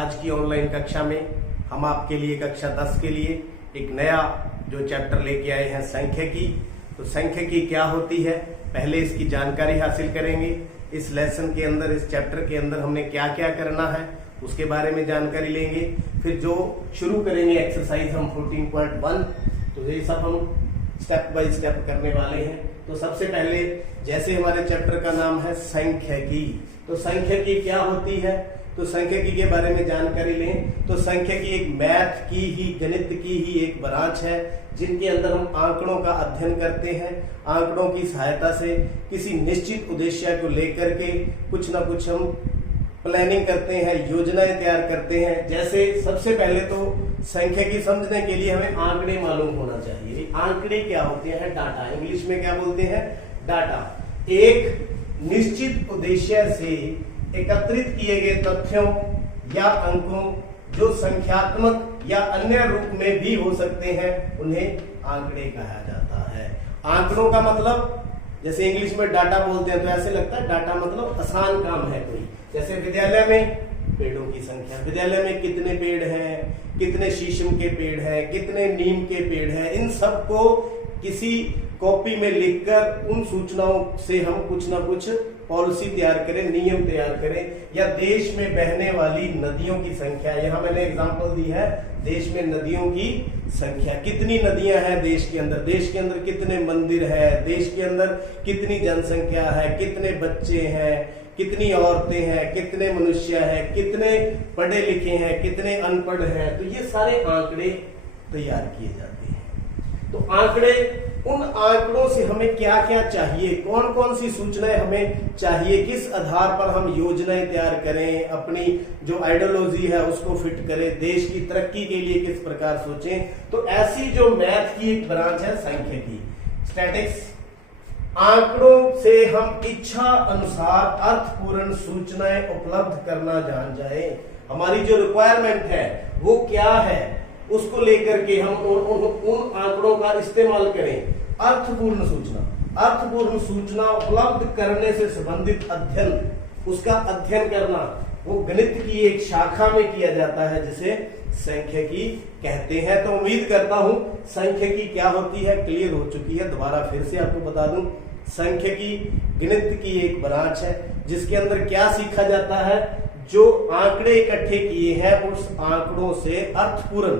आज की ऑनलाइन कक्षा में हम आपके लिए कक्षा 10 के लिए एक नया जो चैप्टर लेके आए हैं सांख्यिकी। तो सांख्यिकी क्या होती है, पहले इसकी जानकारी हासिल करेंगे। इस लेसन के अंदर, इस चैप्टर के अंदर हमने क्या क्या करना है उसके बारे में जानकारी लेंगे। फिर जो शुरू करेंगे एक्सरसाइज हम 14.1, तो ये सब हम स्टेप बाय स्टेप करने वाले हैं। तो सबसे पहले जैसे हमारे चैप्टर का नाम है सांख्यिकी, तो सांख्यिकी क्या होती है, तो सांख्यिकी के बारे में जानकारी लें। तो सांख्यिकी एक मैथ की ही, गणित की ही एक ब्रांच है जिनके अंदर हम आंकड़ों का अध्ययन करते हैं। आंकड़ों की सहायता से किसी निश्चित उद्देश्य को लेकर के कुछ ना कुछ हम प्लानिंग करते हैं, योजनाएं तैयार करते हैं। जैसे सबसे पहले तो सांख्यिकी समझने के लिए हमें आंकड़े मालूम होना चाहिए। आंकड़े क्या होते हैं, डाटा, इंग्लिश में क्या बोलते हैं, डाटा। एक निश्चित उद्देश्य से एकत्रित किए गए तथ्यों या अंकों जो संख्यात्मक या अन्य रूप में भी हो सकते हैं, उन्हें आंकड़े कहा जाता है। आंकड़ों का मतलब, जैसे इंग्लिश में डाटा बोलते हैं तो ऐसे लगता है डाटा मतलब आसान काम है कोई। जैसे विद्यालय में पेड़ों की संख्या, विद्यालय में कितने पेड़ हैं, कितने शीशम के पेड़ हैं, कितने नीम के पेड़ हैं, इन सबको किसी कॉपी में लिखकर उन सूचनाओं से हम कुछ ना कुछ पॉलिसी तैयार करें, नियम तैयार करें। या देश में बहने वाली नदियों की संख्या, यहाँ मैंने एग्जांपल दी है, देश में नदियों की संख्या, कितनी नदियां हैं देश के अंदर, देश के अंदर कितने मंदिर है, देश के अंदर कितनी जनसंख्या है, कितने बच्चे हैं, कितनी औरतें हैं, कितने मनुष्य हैं, कितने पढ़े लिखे हैं, कितने अनपढ़ हैं। तो ये सारे आंकड़े तैयार किए जाते हैं। तो आंकड़े, उन आंकड़ों से हमें क्या क्या चाहिए, कौन कौन सी सूचनाएं हमें चाहिए, किस आधार पर हम योजनाएं तैयार करें, अपनी जो आइडियोलॉजी है उसको फिट करें, देश की तरक्की के लिए किस प्रकार सोचें। तो ऐसी जो मैथ की एक ब्रांच है सांख्यिकी, स्टैटिक्स। आंकड़ों से हम इच्छा अनुसार अर्थपूर्ण सूचनाएं उपलब्ध करना जान जाए। हमारी जो रिक्वायरमेंट है वो क्या है, उसको लेकर के हम उन आंकड़ों का इस्तेमाल करें। अर्थपूर्ण सूचना, अर्थपूर्ण सूचना उपलब्ध करने से संबंधित अध्ययन, उसका अध्ययन करना, वो गणित की एक शाखा में किया जाता है जिसे सांख्यिकी कहते हैं। तो उम्मीद करता हूं सांख्यिकी क्या होती है क्लियर हो चुकी है। दोबारा फिर से आपको बता दूं, सांख्यिकी गणित की एक ब्रांच है जिसके अंदर क्या सीखा जाता है, जो आंकड़े इकट्ठे किए हैं उस आंकड़ों से अर्थपूर्ण,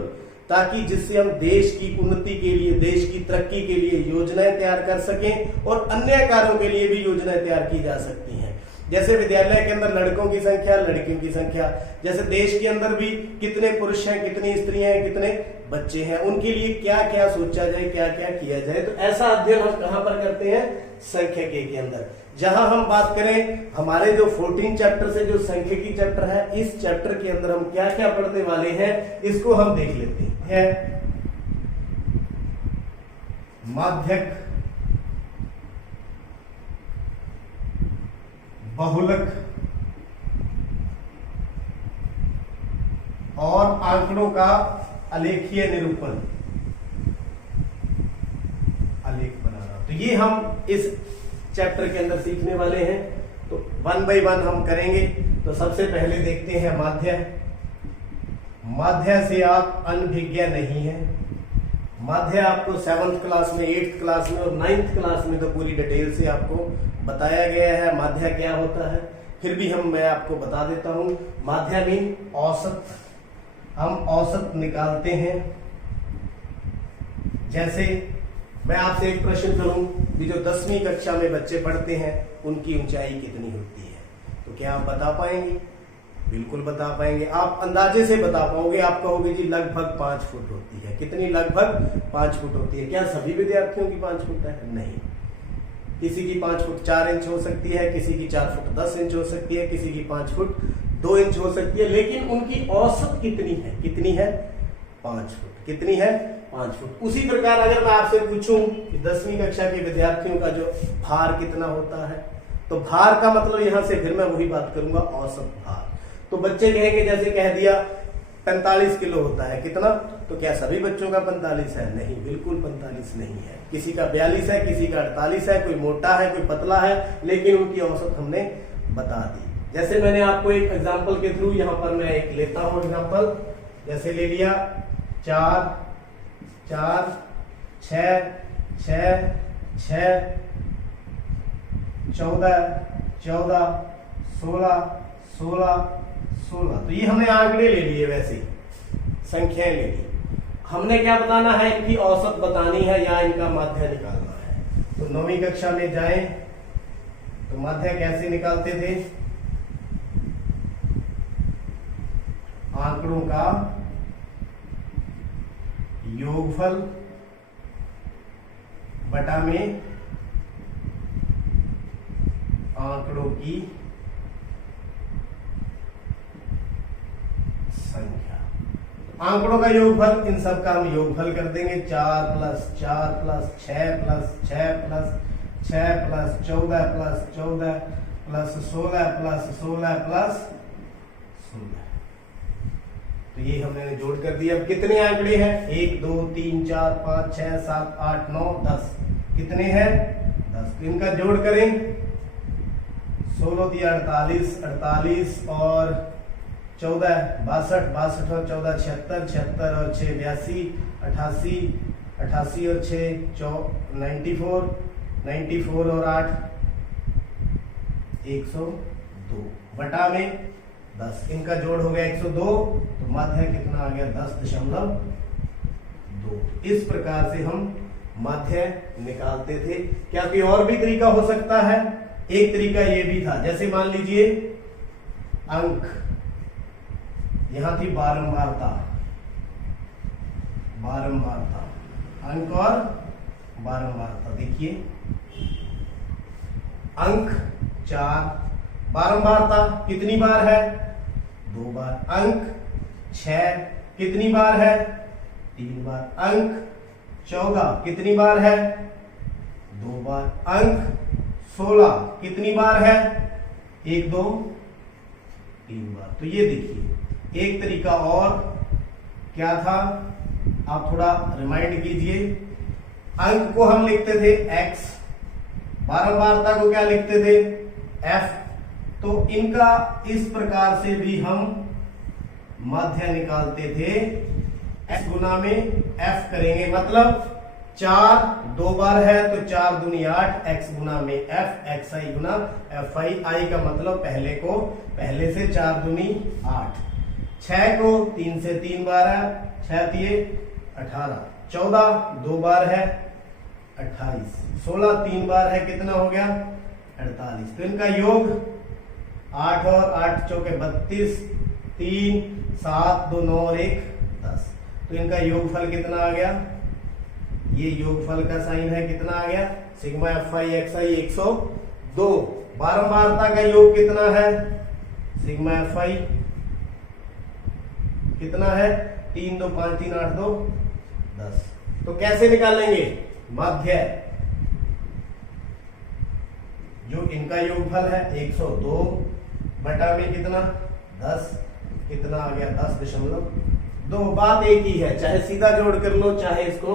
ताकि जिससे हम देश की उन्नति के लिए, देश की तरक्की के लिए योजनाएं तैयार कर सकें और अन्य कार्यों के लिए भी योजनाएं तैयार की जा सकती हैं। जैसे विद्यालय के अंदर लड़कों की संख्या, लड़कियों की संख्या, जैसे देश के अंदर भी कितने पुरुष हैं, कितनी स्त्रियां हैं, कितने बच्चे हैं, उनके लिए क्या क्या सोचा जाए, क्या क्या किया जाए। तो ऐसा अध्ययन हम कहां पर करते हैं, सांख्यिकी के अंदर। जहां हम बात करें हमारे जो 14 चैप्टर से जो सांख्यिकी चैप्टर है, इस चैप्टर के अंदर हम क्या क्या पढ़ने वाले हैं इसको हम देख लेते हैं। माध्यक, बहुलक और आंकड़ों का आलेखीय निरूपण, आलेख बनाना। तो ये हम इस चैप्टर के अंदर सीखने वाले हैं। तो 1 by 1 हम करेंगे। तो सबसे पहले देखते हैं माध्य। माध्य से आप अनभिज्ञ नहीं है। माध्य आपको 7th क्लास में, 8th क्लास में और 9th क्लास में तो पूरी डिटेल से आपको बताया गया है माध्य क्या होता है। फिर भी मैं आपको बता देता हूं, माध्य मीन औसत। हम औसत निकालते हैं। जैसे मैं आपसे एक प्रश्न करूं कि जो 10वीं कक्षा में बच्चे पढ़ते हैं उनकी ऊंचाई कितनी होती है, तो क्या आप बता पाएंगे? बिल्कुल बता पाएंगे। आप अंदाजे से बता पाओगे। आप कहोगे जी लगभग 5 फुट होती है। कितनी? लगभग 5 फुट होती है। क्या सभी विद्यार्थियों की 5 फुट है? नहीं। किसी की 5 फुट 4 इंच हो सकती है, किसी की 4 फुट 10 इंच हो सकती है, किसी की 5 फुट 2 इंच हो सकती है, लेकिन उनकी औसत कितनी है? कितनी है? 5 फुट। कितनी है? 5 फुट। उसी प्रकार अगर मैं आपसे पूछूं कि 10वीं कक्षा के विद्यार्थियों का जो भार कितना होता है, तो भार का मतलब यहां से फिर मैं वही बात करूंगा, औसत भार। तो बच्चे कहेंगे, जैसे कह दिया 45 किलो होता है। कितना? तो क्या सभी बच्चों का 45 है? नहीं, बिल्कुल 45 नहीं है। किसी का 42 है, किसी का 48 है, कोई मोटा है, कोई पतला है, लेकिन उनकी औसत हमने बता दी। जैसे मैंने आपको एक एग्जांपल के थ्रू यहां पर मैं एक लेता हूं एग्जांपल, जैसे ले लिया 4 4 6 6 6 14 14 16 16 16। तो ये हमने आंकड़े ले लिए, वैसे संख्याएं ले ली। हमने क्या बताना है, इनकी औसत बतानी है या इनका माध्य निकालना है। तो 9वीं कक्षा में जाएं तो माध्य कैसे निकालते थे, आंकड़ों का योगफल बटा में आंकड़ों की संख्या। आंकड़ों का योगफल, इन सब का हम योगफल कर देंगे। 4 + 4 + 6 + 6 + 6 + 14 + 14 + 16 + 16 + 16। तो ये हमने जोड़ कर दिया। अब कितने आंकड़े हैं, 1 2 3 4 5 6 7 8 9 10। कितने हैं, 10। तो इनका जोड़ करें, 16 दिया 48, 48 और 14 62, 62 और 14 76, 76 और 6 82, 88, 88 और 6 94, 94 और 8 102 बटा में 10। इनका जोड़ हो गया 102। तो माध्य कितना आ गया, 10.2। इस प्रकार से हम माध्य निकालते थे। क्या कोई और भी तरीका हो सकता है? एक तरीका ये भी था, जैसे मान लीजिए अंक, यहां थी बारंबारता, बारंबारता, अंक और बारंबारता। देखिए अंक 4, बारंबारता कितनी बार है, 2 बार। अंक 6 कितनी बार है, 3 बार। अंक 14 कितनी बार है, 2 बार। अंक 16 कितनी बार है, 1 2 3 बार। तो ये देखिए एक तरीका और क्या था, आप थोड़ा रिमाइंड कीजिए। अंक को हम लिखते थे x, बारंबारता को क्या लिखते थे, f। तो इनका इस प्रकार से भी हम माध्य निकालते थे, x गुना में f करेंगे। मतलब 4 2 बार है तो 4 दूनी 8, x गुना में f, xi Guna fi। i का मतलब पहले से 4 दूनी 8। 6 को 3 से 3 बार है, 6 दिए 18। 14 2 बार है 28। 16 3 बार है, कितना हो गया 48। तो इनका योग 8 और 8 चौके 32, 3 7 2 9 और 1 10। तो इनका योगफल कितना आ गया, ये योगफल का साइन है, कितना आ गया, सिग्मा fi xi 102। बारंबारता का योग कितना है, सिग्मा fi कितना है, 3 2 5 3 8 2 10। तो कैसे निकालेंगे माध्य, जो इनका योगफल है 102 बटा में कितना 10, कितना आ गया 10.2। बात एक ही है, चाहे सीधा जोड़ कर लो चाहे इसको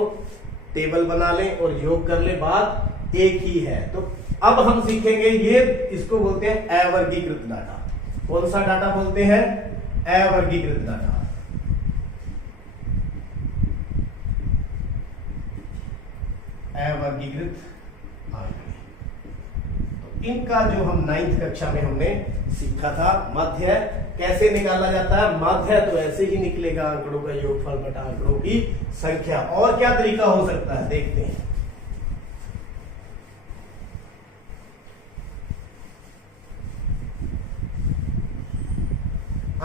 टेबल बना लें और योग कर ले, बात एक ही है। तो अब हम सीखेंगे, ये इसको बोलते हैं अवर्गीकृत डाटा। कौन सा डाटा बोलते हैं, अवर्गीकृत डाटा। अवर्गीकृत आंकड़े, तो इनका जो हम 9th कक्षा में हमने सीखा था, माध्य कैसे निकाला जाता है। माध्य तो ऐसे ही निकलेगा, आंकड़ों का योगफल बटा आंकड़ों की संख्या। और क्या तरीका हो सकता है, देखते हैं।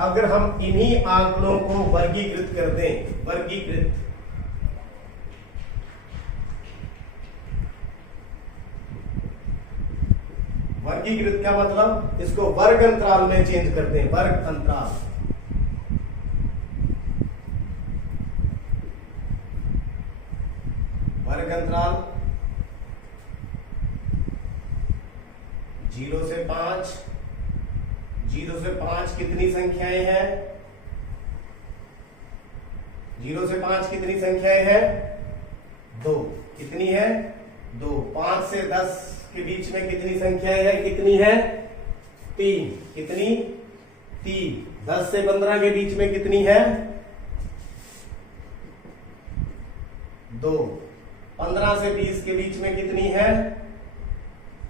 अगर हम इन्हीं आंकड़ों को वर्गीकृत कर दें, वर्गीकृत, वर्गीकृत का मतलब इसको वर्ग अंतराल में चेंज कर दें, वर्ग अंतराल। वर्ग अंतराल 0 से 5। 0 से 5 कितनी संख्याएं हैं, 0 से 5 कितनी संख्याएं हैं, 2। कितनी है, 2। 5 से 10 के बीच में कितनी संख्याएं हैं, कितनी है, 3, कितनी 3। 10 से 15 के बीच में कितनी है 2। 15 से 20 के बीच में कितनी है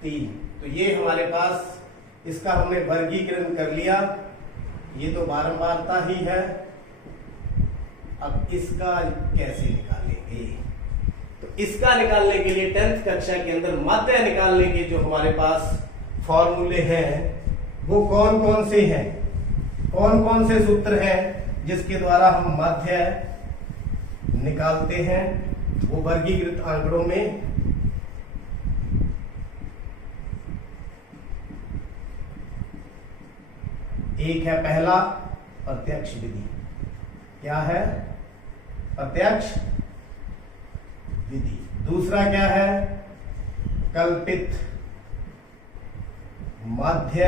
3। तो ये हमारे पास इसका हमने वर्गीकरण कर लिया, ये तो बारंबारता ही है। अब इसका कैसे निकालेंगे, तो इसका निकालने के लिए 10th कक्षा के अंदर माध्य निकालने के जो हमारे पास फॉर्मूले हैं वो कौन कौन से हैं, कौन कौन से सूत्र हैं जिसके द्वारा हम माध्य निकालते हैं वो वर्गीकृत आंकड़ों में। एक है पहला प्रत्यक्ष विधि, क्या है प्रत्यक्ष विधि। दूसरा क्या है कल्पित माध्य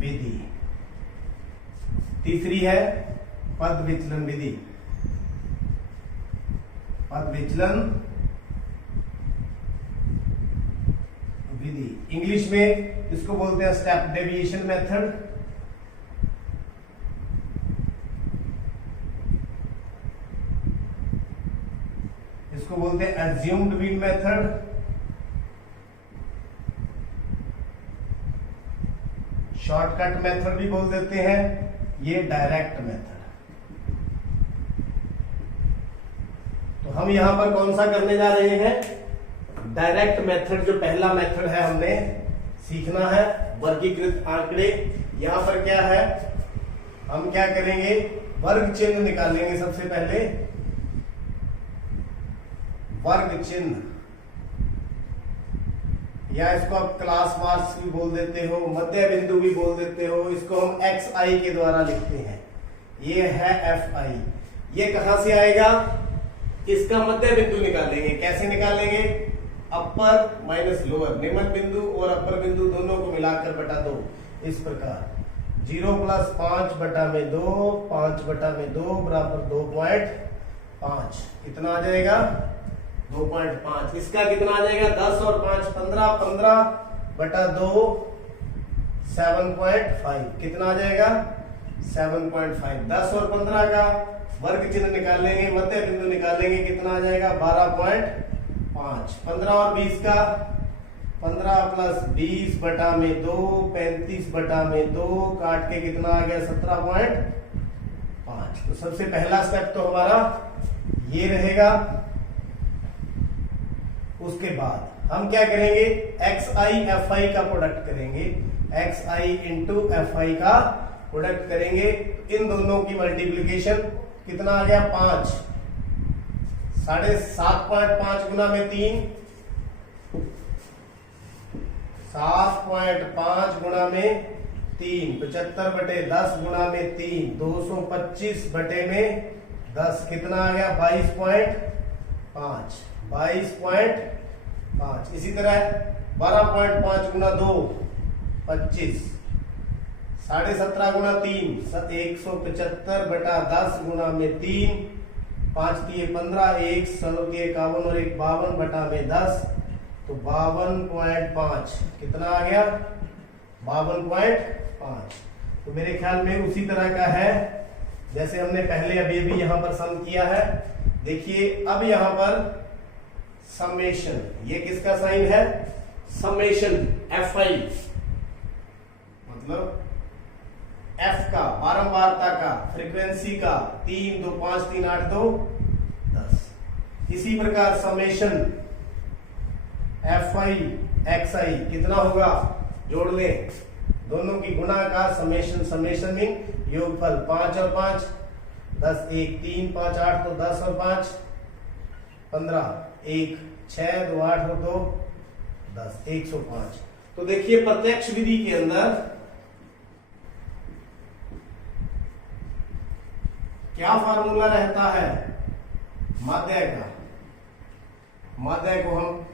विधि। तीसरी है पद विचलन विधि, पद विचलन विधि। इंग्लिश में इसको बोलते हैं स्टेप डेविएशन मेथड। इसको बोलते हैं assumed mean method. Shortcut method भी बोल देते हैं, ये डायरेक्ट मेथड। तो हम यहां पर कौन सा करने जा रहे हैं, डायरेक्ट मेथड। जो पहला मेथड है हमने सीखना है वर्गीकृत आंकड़े। यहां पर क्या है, हम क्या करेंगे वर्ग चिन्ह निकालेंगे। सबसे पहले वर्ग चिन्ह, या इसको आप क्लास मार्क्स भी बोल देते हो, मध्य बिंदु भी बोल देते हो। इसको हम एक्स आई के द्वारा लिखते हैं, ये है एफ आई। ये कहां से आएगा, इसका मध्य बिंदु निकालेंगे। कैसे निकालेंगे, अपर माइनस लोअर, निम्न बिंदु और अपर बिंदु दोनों को मिलाकर बटा 2। इस प्रकार 0 + 5 बटा में 2, 5 बटा में 2 बराबर 2.5। कितना आ जाएगा 2.5। इसका कितना आ जाएगा 10 और 5 15, 15 बटा 2 7.5। कितना आ जाएगा 7.5। 10 और 15 का वर्ग चिन्ह निकालेंगे, मध्य बिंदु निकालेंगे, कितना आ जाएगा 12.5। 15 और 20 का 15 + 20 बटा में 2, 35 बटा में 2 काट के कितना आ गया 17.5। तो सबसे पहला स्टेप तो हमारा ये रहेगा। उसके बाद हम क्या करेंगे, एक्स आई एफ आई का प्रोडक्ट करेंगे। X I into F I का प्रोडक्ट करेंगे। इन दोनों की मल्टीप्लीकेशन कितना आ गया 5। 7.5 गुना में 3, 7.5 गुना में 3, 75 बटे 10 गुना में 3, 225 बटे में 10। कितना आ गया 22.5। 22.5। इसी तरह 12.5 गुना 2 25, 17.5 गुना 3 175 बटा 10 गुना में 3, 5 × 15, 1 × 51 और 1 52 बटा में 10। तो 52.5 कितना आ गया 52.5। तो मेरे ख्याल में उसी तरह का है जैसे हमने पहले अभी भी यहां पर सम किया है। देखिए अब यहां पर समेशन, ये किसका साइन है समेशन एफ आई, मतलब एफ का बारंबारता का फ्रीक्वेंसी का 3 2 5 3 8 2 10। इसी प्रकार समेशन एफ आई एक्स आई कितना होगा, जोड़ ले दोनों की गुणा का समेशन। समेशन मीन योगफल 5 और 5 10, 1 3 5 8 तो 10 और 5 15, 1 6 2 8 और 2 10 105। तो देखिए प्रत्यक्ष विधि के अंदर क्या फार्मूला रहता है माध्य का। माध्य को हम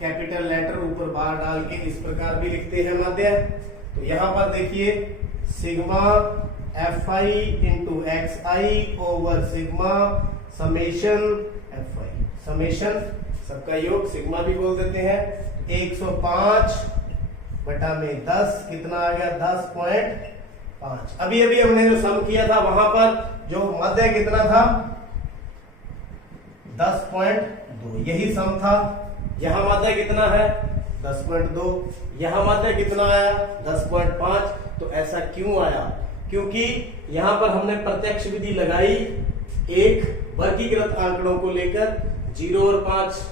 कैपिटल लेटर ऊपर बार डाल के इस प्रकार भी लिखते हैं माध्य। तो यहां पर देखिए sigma F I into x I over sigma summation F I. Summation सबका योग सिग्मा भी बोल देते हैं। 105 बटा में 10 कितना आ गया 10.5। अभी अभी हमने जो सम किया था वहां पर जो मध्य कितना था 10.2, यही सम था। यहां मध्य कितना है 10.2, यहां मध्य कितना आया 10.5। तो ऐसा क्यों आया? क्योंकि यहां पर हमने प्रत्यक्ष विधि लगाई एक वर्गीकृत आंकड़ों को लेकर 0 और 5,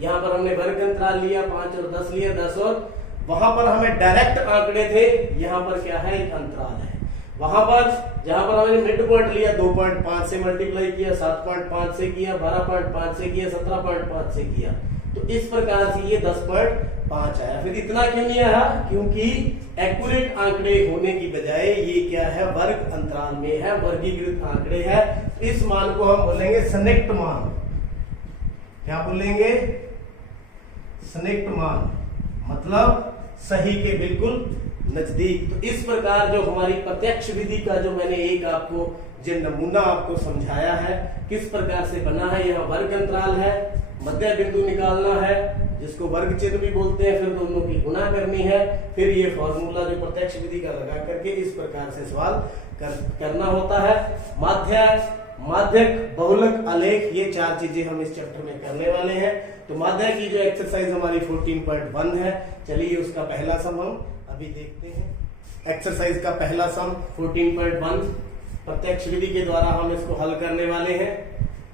यहां पर हमने वर्ग अंतराल लिया 5 और 10 लिया 10 और वहां पर हमें डायरेक्ट आंकड़े थे, यहां पर क्या है एक अंतराल है। वहां पर जहां पर हमने मिड पॉइंट लिया 2.5 से मल्टीप्लाई किया, 7.5 से किया, 12.5 से किया, 17.5 से किया, तो इस प्रकार से ये 10.5 आया। फिर इतना क्यों नहीं आया? क्योंकि एक्यूरेट आंकड़े होने की बजाय ये क्या है वर्ग अंतराल में है, वर्गीकृत आंकड़े है। इस मान को हम बोलेंगे सन्निकट मान। क्या बोलेंगे? सन्निकट मान, मतलब सही के बिल्कुल नजदीक। तो इस प्रकार जो हमारी प्रत्यक्ष विधि का जो मैंने एक आपको जो नमूना आपको समझाया है किस प्रकार से बना है, यहाँ वर्ग अंतराल है, मध्य बिंदु निकालना है जिसको वर्ग चिन्ह भी बोलते हैं, फिर दोनों की गुणा करनी है, फिर ये फॉर्मूला जो प्रत्यक्ष विधि का लगा करके इस प्रकार से सवाल करना होता है। माध्यक, बहुलक, आलेख, ये 4 चीजें हम इस चैप्टर में करने वाले हैं। तो माध्य की जो एक्सरसाइज हमारी 14.1 है, चलिए उसका पहला सम हम अभी देखते हैं। एक्सरसाइज का पहला सम 14.1 प्रत्यक्ष विधि के द्वारा हम इसको हल करने वाले हैं।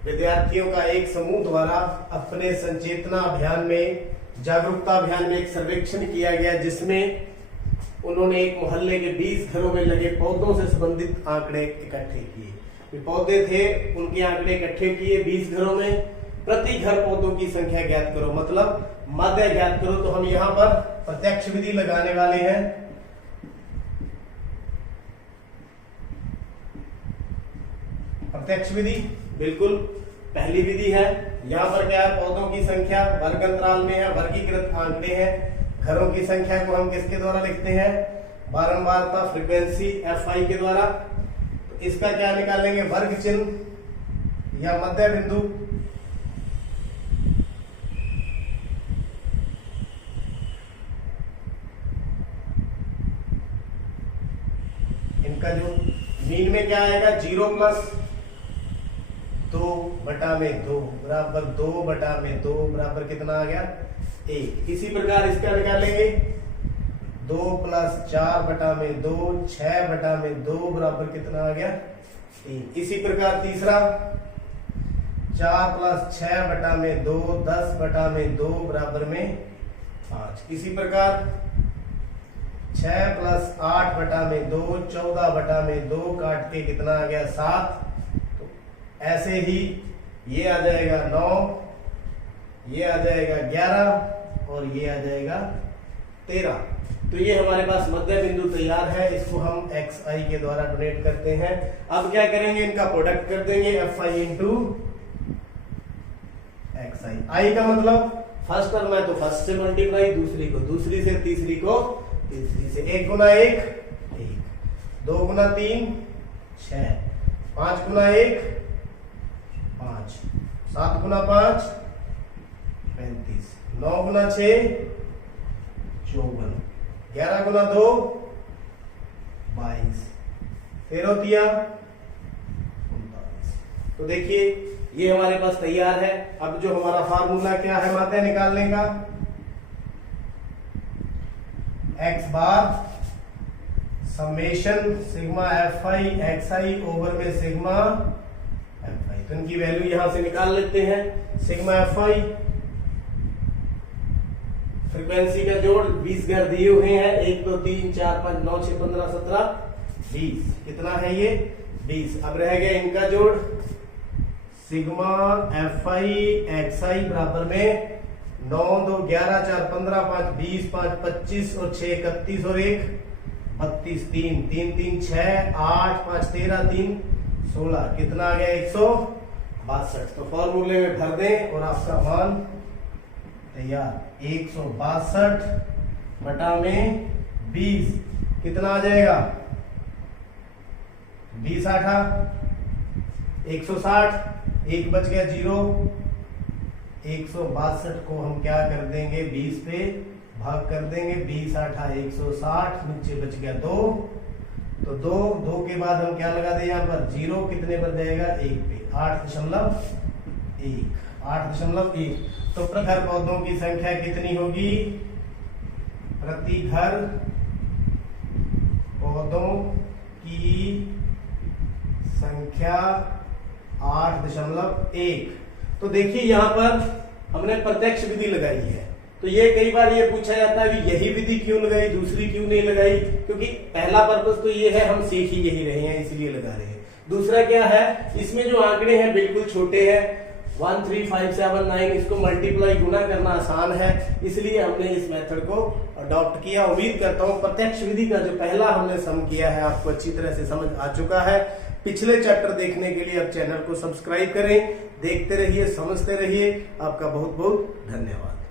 विद्यार्थियों का एक समूह द्वारा अपने संचेतना अभियान में, जागरूकता अभियान में एक सर्वेक्षण किया गया जिसमें उन्होंने एक मोहल्ले के 20 घरों में लगे पौधों से संबंधित आंकड़े इकट्ठे किए। पौधे थे उनके आंकड़े इकट्ठे किए 20 घरों में। प्रति घर पौधों की संख्या ज्ञात करो, मतलब माध्य ज्ञात करो। तो हम यहाँ पर प्रत्यक्ष विधि लगाने वाले हैं। प्रत्यक्ष विधि बिल्कुल पहली विधि है। यहाँ पर क्या है पौधों की संख्या वर्ग अंतराल में है, वर्गीकृत आंकड़े हैं। घरों की संख्या को हम किसके द्वारा लिखते हैं? बारंबारता फ्रीक्वेंसी Fi के द्वारा। तो इसका क्या निकालेंगे? वर्ग चिन्ह या मध्य बिंदु। इनका जो मीन में क्या आएगा 0 प्लस 2 बटा में 2 बराबर 2 बटा में 2 बराबर कितना आ गया 1। इसी प्रकार इसका निकालेंगे 2 प्लस 4 बटा में 2 6 बटा में 2 बराबर कितना आ गया 3। इसी प्रकार तीसरा 4 प्लस 6 बटा में 2 10 बटा में 2 बराबर में 5। इसी प्रकार 6 प्लस 8 बटा में 2 14 बटा में 2 काट के कितना आ गया 7। तो ऐसे ही ये आ जाएगा 9, ये आ जाएगा 11 और ये आ जाएगा 13। तो ये हमारे पास मध्य बिंदु तैयार है। इसको हम xi के द्वारा डोनेट करते हैं। अब क्या करेंगे? इनका प्रोडक्ट कर देंगे Fi इंटू xi। i का मतलब फर्स्ट टर्म है तो फर्स्ट से मल्टीप्लाई, दूसरी को दूसरी से, तीसरी को तीसरी से। 1 गुना 1 1, 2 गुना 3 6, 5 गुना 1 5, 7 गुना 5 35, 9 गुना 6 54, 11 गुना 2 22, 13 तिया 39। तो देखिए ये हमारे पास तैयार है। अब जो हमारा फार्मूला क्या है माध्य निकालने का, x bar summation sigma Fi xi over में सिग्मा Fi। तो इनकी वैल्यू यहां से निकाल लेते हैं। सिग्मा Fi फ्रीक्वेंसी का जोड़ 20 घर दिए हुए हैं, 1 2 3 4 5 9 6 15 17 20। कितना है ये 20। अब रह गया इनका जोड़ सिग्मा Fi xi बराबर में 9 2 11 4 15 5 20 5 25 और 6 31 और 1 32 3 3 3 6 8 5 13 3 16। कितना आ गया 162। तो फॉर्मूले में भर दें और आपका मान तैयार। 162 बटा में 20 कितना आ जाएगा 20 8 160, 1 बच गया 0। 162 को हम क्या कर देंगे 20 पे भाग कर देंगे, 20 8 160, नीचे बच गया 2, तो 2 के बाद हम क्या लगा दें यहाँ पर 0, कितने बन जाएगा 1 पे 8.1। तो प्रति घर पौधों की संख्या कितनी होगी, प्रति घर पौधों की संख्या 8.1। तो देखिए यहाँ पर हमने प्रत्यक्ष विधि लगाई है। तो ये कई बार ये पूछा जाता है कि यही विधि क्यों लगाई, दूसरी क्यों नहीं लगाई, क्योंकि पहला पर्पस तो ये है हम सीख ही यही रहे हैं इसलिए लगा रहे हैं। दूसरा क्या है, इसमें जो आंकड़े हैं बिल्कुल छोटे हैं, 1 3 5 7 9, इसको मल्टीप्लाई गुना करना आसान है, इसलिए हमने इस मेथड को अडॉप्ट किया। उम्मीद करता हूं प्रत्यक्ष विधि का जो पहला हमने सम किया है आपको अच्छी तरह से समझ आ चुका है। पिछले चैप्टर देखने के लिए अब चैनल को सब्सक्राइब करें, देखते रहिए, समझते रहिए। आपका बहुत बहुत धन्यवाद।